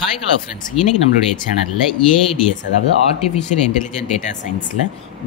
Hi hello friends, இன்றைக்கி நம்மளுடைய சேனலில் ஏஐடிஎஸ் அதாவது ஆர்டிஃபிஷியல் இன்டெலிஜென்ட் டேட்டா சயின்ஸில்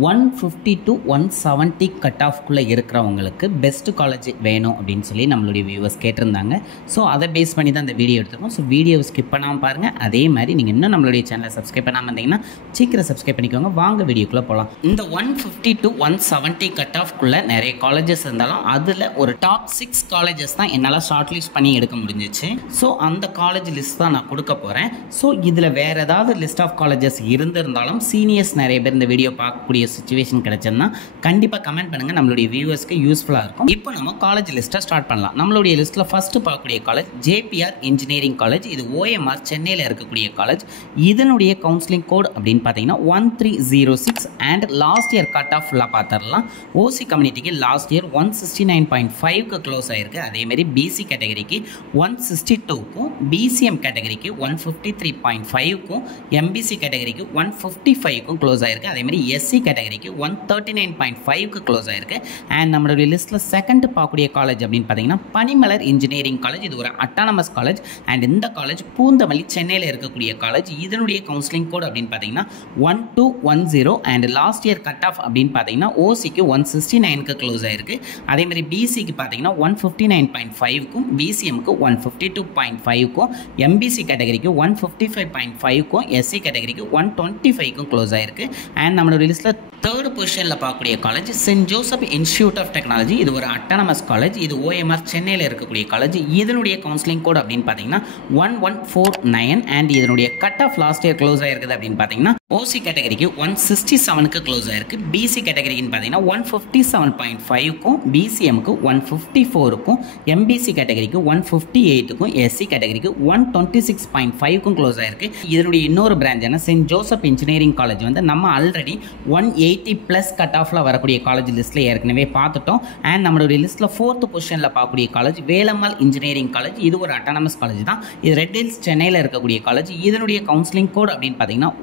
150 to 170 கட் ஆஃப்குள்ளே இருக்கிறவங்களுக்கு பெஸ்ட் காலேஜ் வேணும் அப்படின்னு சொல்லி நம்மளுடைய வியூவர்ஸ் கேட்டிருந்தாங்க. ஸோ அதை பேஸ் பண்ணி தான் இந்த வீடியோ எடுத்துருக்கோம். ஸோ வீடியோவை ஸ்கிப் பண்ணாமல் பாருங்கள். அதே மாதிரி நீங்கள் இன்னும் நம்மளுடைய சேனலை சப்ஸ்கிரைப் பண்ணாமல் இருந்தீங்கன்னா சீக்கிரம் சப்ஸ்கிரைப் பண்ணிக்கோங்க. வாங்க வீடியோக்குள்ளே போகலாம். இந்த 150 to 170 கட் ஆஃப்குள்ளே நிறைய காலேஜஸ் இருந்தாலும் அதில் ஒரு டாப் 6 காலேஜஸ் தான் என்னால் ஷார்ட் லிஸ்ட் பண்ணி எடுக்க முடிஞ்சிச்சு. ஸோ அந்த காலேஜ் லிஸ்ட் தான் நான் கொடுக்க போகிறேன். ஸோ இதில் வேறு ஏதாவது லிஸ்ட் ஆஃப் காலேஜஸ் இருந்திருந்தாலும் சீனியர்ஸ் நிறைய பேர் இந்த வீடியோ பார்க்கக்கூடிய சிச்சுவேஷன் கிடைச்சதுன்னா கண்டிப்பாக கமெண்ட் பண்ணுங்கள். நம்மளுடைய வியூவர்ஸ்க்கு யூஸ்ஃபுல்லாக இருக்கும். இப்போ நம்ம காலேஜ் லிஸ்ட்டை ஸ்டார்ட் பண்ணலாம். நம்மளுடைய லிஸ்ட்டில் ஃபஸ்ட்டு பார்க்கக்கூடிய காலேஜ் ஜேபிஆர் இன்ஜினியரிங் காலேஜ். இது ஓஎம்ஆர் சென்னையில் இருக்கக்கூடிய காலேஜ். இதனுடைய கவுன்சிலிங் கோட் அப்படின்னு பார்த்தீங்கன்னா 1306 and last year cut off ஃபுல்லாக பார்த்துடலாம். ஓசி கம்யூனிட்டிக்கு லாஸ்ட் இயர் 169.5க்கு க்ளோஸ் ஆகிருக்கு. அதேமாரி பிசி கேட்டகரிக்கு 162க்கும் பிசிஎம் கேட்டகரிக்கு 153.5க்கும் எம்பிசி கேட்டகரிக்கு 155க்கும் க்ளோஸ் ஆகிருக்கு. அதேமாதிரி எஸ்சி கேட்டகரிக்கு 139.5க்கு க்ளோஸ் ஆகிருக்கு. அண்ட் நம்மளுடைய லிஸ்ட்டில் செகண்ட் பார்க்கக்கூடிய காலேஜ் அப்படின்னு பார்த்தீங்கன்னா பனிமலர் இன்ஜினியரிங் காலேஜ். இது ஒரு அட்டானமஸ் காலேஜ் அண்ட் இந்த காலேஜ் பூந்தமல்லி சென்னையில் இருக்கக்கூடிய காலேஜ். இதனுடைய கவுன்சிலிங் கோட் அப்படின்னு பார்த்தீங்கன்னா 1210 and last year cut off அப்படின்னு பார்த்தீங்கன்னா ஓசிக்கு 169க்கு க்ளோஸ் ஆகிருக்கு. அதேமாதிரி பிசிக்கு பார்த்தீங்கன்னா 159.5க்கும் பிசிஎம்க்கு 152.5க்கும் எம்பிசி கேட்டகரிக்கு 155.5க்கும் எஸ்சி கேட்டகரிக்கு 125க்கும் க்ளோஸ் ஆகிருக்கு. அண்ட் நம்மளோட லிஸ்ட்டில் தேர்ட் பொசிஷனில் பார்க்கக்கூடிய college saint Joseph institute of technology. இது ஒரு அட்டானமஸ் காலேஜ். இது ஓஎம்ஆர் சென்னையில் இருக்கக்கூடிய காலேஜ். இதனுடைய கவுன்சிலிங் கோட் அப்படின்னு பார்த்தீங்கன்னா 1149 அண்ட் இதனுடைய cut off last year close ஆகிருக்குது அப்படின்னு பார்த்தீங்கன்னா ஓசி கேட்டகரிக்கு 167க்கு க்ளோஸ் ஆகிருக்கு. பிசி கேட்டகரின்னு பார்த்தீங்கன்னா 157.5க்கும் பிசிஎம்க்கு 154க்கும் எம்பிசி கேட்டகரிக்கு 158க்கும் எஸ்சி கேட்டகரிக்கு 126.5க்கும் க்ளோஸ் ஆகிருக்கு. இதனுடைய இன்னொரு பிரான்ச்சான சென்ட் ஜோசப் இன்ஜினியரிங் காலேஜ் வந்து நம்ம ஆல்ரெடி 180+ கட் ஆஃபில் வரக்கூடிய காலேஜ் லிஸ்ட்டில் ஏற்கனவே பார்த்துட்டோம். அண்ட் நம்மளுடைய லிஸ்ட்டில் ஃபோர்த் பொசிஷனில் பார்க்கக்கூடிய காலேஜ் வேலம்மாள் இன்ஜினியரிங் காலேஜ். இது ஒரு அட்டானமஸ் காலேஜ் தான். இது ரெட் ஹில்ஸ் சென்னையில் இருக்கக்கூடிய காலேஜ். இதனுடைய கவுன்சிலிங் கோட் அப்படின்னு பார்த்தீங்கன்னா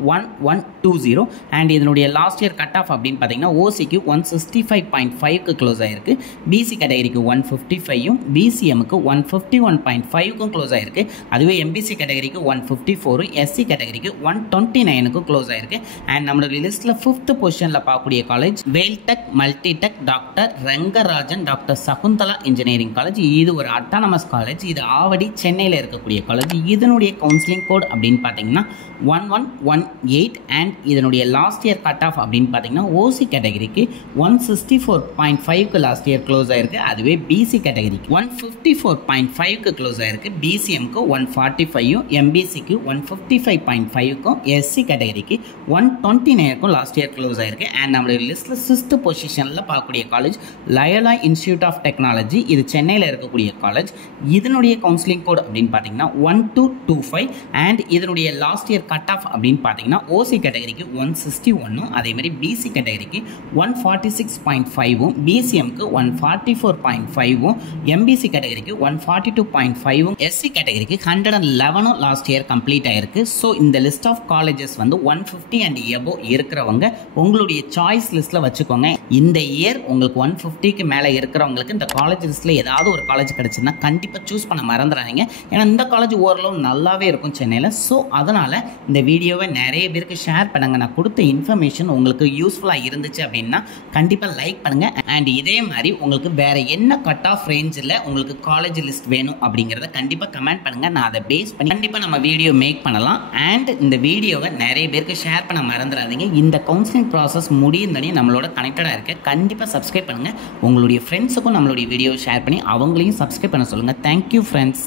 1120 அண்ட் இதனுடைய லாஸ்ட் இயர் கட் ஆஃப் அப்படின்னு பார்த்தீங்கன்னா ஓசிக்கு 165.5க்கு க்ளோஸ் ஆகிருக்கு. பிசி கேட்டகரிக்கு 155யும் பிசிஎம்க்கு 151.5க்கும் க்ளோஸ் ஆகிருக்கு. அதுவே எம்பிசி கேட்டகரிக்கு 154 எஸ்சி கேட்டகரிக்கு 129க்கும் க்ளோஸ் ஆகிருக்கு. அண்ட் நம்மளுடைய லிஸ்ட்டில் ஃபிஃப்த் பொசிஷனில் பார்க்கக்கூடிய college Vel Tech Multitech doctor Rangarajan doctor Shakuntala engineering college. இது ஒரு அட்டானமஸ் காலேஜ். இது ஆவடி சென்னையில் இருக்கக்கூடிய காலேஜ். இதனுடைய கவுன்சிலிங் கோட் அப்படின்னு பார்த்தீங்கன்னா 1118 அண்ட் இதனுடைய லாஸ்ட் இயர் கட் ஆஃப் அப்படின்னு பார்த்தீங்கன்னா ஓசி கேட்டகரிக்கு 164.5க்கு லாஸ்ட் இயர் க்ளோஸ் ஆகிருக்கு. அதுவே பிசி கேட்டகரிக்கு 154.5க்கு க்ளோஸ் ஆகிருக்கு. பிசிஎம்க்கு 145யும் எம்பிசிக்கு 155.5க்கும் எஸ்சி கேட்டகரிக்கு 129க்கும் லாஸ்ட் இயர் க்ளோஸ் ஆகிருக்கு. அண்ட் நம்மளுடைய லிஸ்ட்டில் சிக்ஸ்த் பொசிஷனில் பார்க்கக்கூடிய college Loyola institute of technology. இது சென்னையில் இருக்கக்கூடிய காலேஜ். இதனுடைய கவுன்சிலிங் கோட் அப்படின்னு பார்த்தீங்கன்னா 1225 அண்ட் இதனுடைய லாஸ்ட் இயர் கட் ஆஃப் அப்படின்னு பார்த்தீங்கன்னா ஓசி கேட்டகரிக்கு 161ம் அதேமாதிரி பிசி கேட்டகரிக்கு 146.5ம் பிசிஎம்க்கு 144.5ம் எம்பிசி கேட்டகரிக்கு 142.5ம் எஸ்சி கேட்டகரிக்கு 111ம் லாஸ்ட் இயர் கம்ப்ளீட் ஆகிருக்கு. ஸோ இந்த லிஸ்ட் ஆஃப் காலேஜஸ் வந்து 150 அண்ட் எபோ இருக்கிறவங்க உங்களுடைய சாய்ஸ் லிஸ்ட்டில் வச்சுக்கோங்க. இந்த இயர் உங்களுக்கு 150க்கு மேலே இருக்கிறவங்களுக்கு இந்த காலேஜ் லிஸ்ட்டில் ஏதாவது ஒரு காலேஜ் கிடச்சுன்னா கண்டிப்பாக சூஸ் பண்ண மறந்துடாதீங்க. ஏன்னா இந்த காலேஜ் ஓரளவு நல்லாவே இருக்கும் சென்னையில். ஸோ அதனால் இந்த வீடியோவை நிறைய பேருக்கு ஷேர் பண்ணுங்கள். நான் கொடுத்த இன்ஃபர்மேஷன் உங்களுக்கு யூஸ்ஃபுல்லாக இருந்துச்சு அப்படின்னா கண்டிப்பாக லைக் பண்ணுங்கள். அண்ட் இதே மாதிரி உங்களுக்கு வேறு என்ன கட் ஆஃப் ரேஞ்சில் உங்களுக்கு காலேஜ் லிஸ்ட் வேணும் அப்படிங்கிறத கண்டிப்பாக கமெண்ட் பண்ணுங்கள். நான் அதை பேஸ் பண்ணி கண்டிப்பாக நம்ம வீடியோ மேக் பண்ணலாம். அண்ட் இந்த வீடியோவை நிறைய பேருக்கு ஷேர் பண்ண மறந்துடாதீங்க. இந்த கவுன்சிலிங் ப்ராசஸ் முடியுந்தனே நம்மளோட கனெக்டடாக இருக்க கண்டிப்பாக சப்ஸ்கிரைப் பண்ணுங்கள். உங்களுடைய ஃப்ரெண்ட்ஸுக்கும் நம்மளுடைய வீடியோவை ஷேர் பண்ணி அவங்களையும் சப்ஸ்கிரைப் பண்ண சொல்லுங்கள். Thank you friends.